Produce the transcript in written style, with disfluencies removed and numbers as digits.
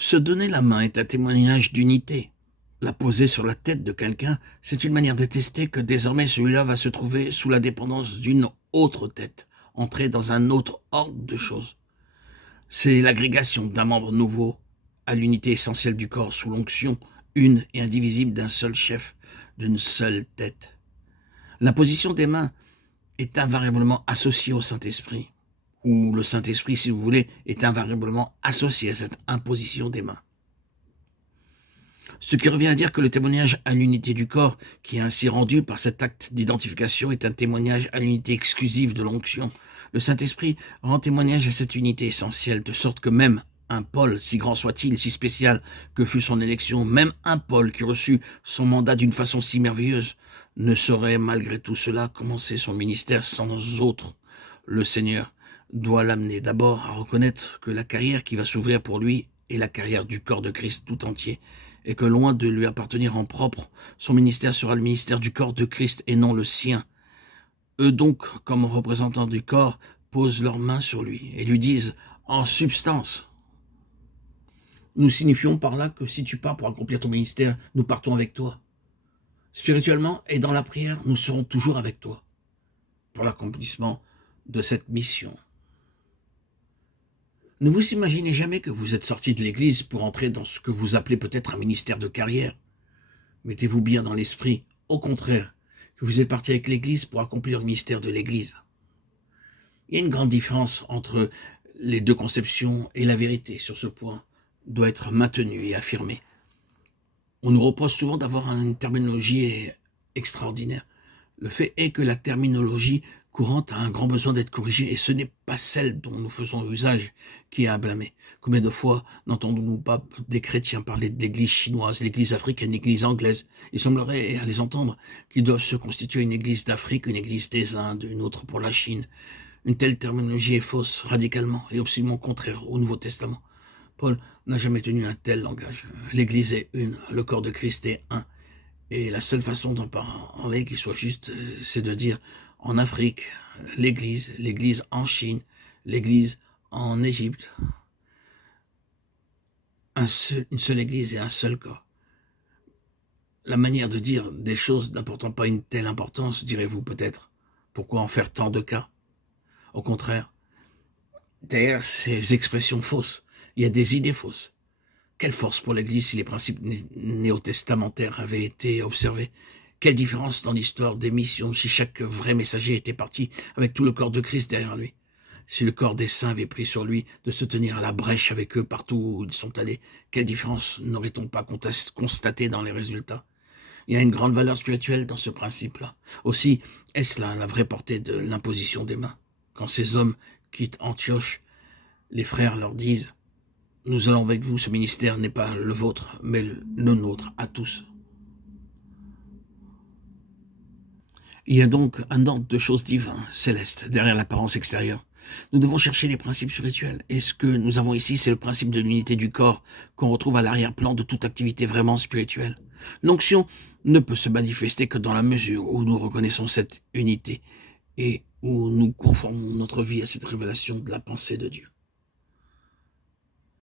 Se donner la main est un témoignage d'unité. La poser sur la tête de quelqu'un, c'est une manière d'attester que désormais celui-là va se trouver sous la dépendance d'une autre tête, entrer dans un autre ordre de choses. C'est l'agrégation d'un membre nouveau à l'unité essentielle du corps sous l'onction une et indivisible d'un seul chef, d'une seule tête. L'imposition des mains est invariablement associée au Saint-Esprit, ou le Saint-Esprit, si vous voulez, est invariablement associé à cette imposition des mains. Ce qui revient à dire que le témoignage à l'unité du corps, qui est ainsi rendu par cet acte d'identification, est un témoignage à l'unité exclusive de l'onction. Le Saint-Esprit rend témoignage à cette unité essentielle, de sorte que même un Paul, si grand soit-il, si spécial que fût son élection, même un Paul qui reçut son mandat d'une façon si merveilleuse, ne saurait malgré tout cela commencer son ministère sans autre. Le Seigneur doit l'amener d'abord à reconnaître que la carrière qui va s'ouvrir pour lui est la carrière du corps de Christ tout entier, et que loin de lui appartenir en propre, son ministère sera le ministère du corps de Christ et non le sien. Eux donc, comme représentants du corps, posent leurs mains sur lui et lui disent, en substance, nous signifions par là que si tu pars pour accomplir ton ministère, nous partons avec toi. Spirituellement et dans la prière, nous serons toujours avec toi pour l'accomplissement de cette mission. Ne vous imaginez jamais que vous êtes sorti de l'Église pour entrer dans ce que vous appelez peut-être un ministère de carrière. Mettez-vous bien dans l'esprit, au contraire, que vous êtes parti avec l'Église pour accomplir le ministère de l'Église. Il y a une grande différence entre les deux conceptions et la vérité sur ce point doit être maintenue et affirmée. On nous reproche souvent d'avoir une terminologie extraordinaire. Le fait est que la terminologie courante a un grand besoin d'être corrigée et ce n'est pas celle dont nous faisons usage qui est à blâmer. Combien de fois n'entendons-nous pas des chrétiens parler de l'église chinoise, l'église africaine, l'église anglaise? Il semblerait, à les entendre, qu'ils doivent se constituer une église d'Afrique, une église des Indes, une autre pour la Chine. Une telle terminologie est fausse, radicalement et absolument contraire au Nouveau Testament. Paul n'a jamais tenu un tel langage. L'église est une, le corps de Christ est un. Et la seule façon d'en parler qui soit juste, c'est de dire en Afrique, l'église en Chine, l'église en Égypte, une seule église et un seul corps. La manière de dire des choses n'apportant pas une telle importance, direz-vous peut-être. Pourquoi en faire tant de cas? Au contraire, derrière ces expressions fausses, il y a des idées fausses. Quelle force pour l'Église si les principes néo-testamentaires avaient été observés? Quelle différence dans l'histoire des missions si chaque vrai messager était parti avec tout le corps de Christ derrière lui? Si le corps des saints avait pris sur lui de se tenir à la brèche avec eux partout où ils sont allés, quelle différence n'aurait-on pas constaté dans les résultats? Il y a une grande valeur spirituelle dans ce principe-là. Aussi, est-ce là la vraie portée de l'imposition des mains? Quand ces hommes quittent Antioche, les frères leur disent: nous allons avec vous, ce ministère n'est pas le vôtre, mais le nôtre à tous. Il y a donc un ordre de choses divines, célestes, derrière l'apparence extérieure. Nous devons chercher les principes spirituels. Et ce que nous avons ici, c'est le principe de l'unité du corps qu'on retrouve à l'arrière-plan de toute activité vraiment spirituelle. L'onction ne peut se manifester que dans la mesure où nous reconnaissons cette unité et où nous conformons notre vie à cette révélation de la pensée de Dieu.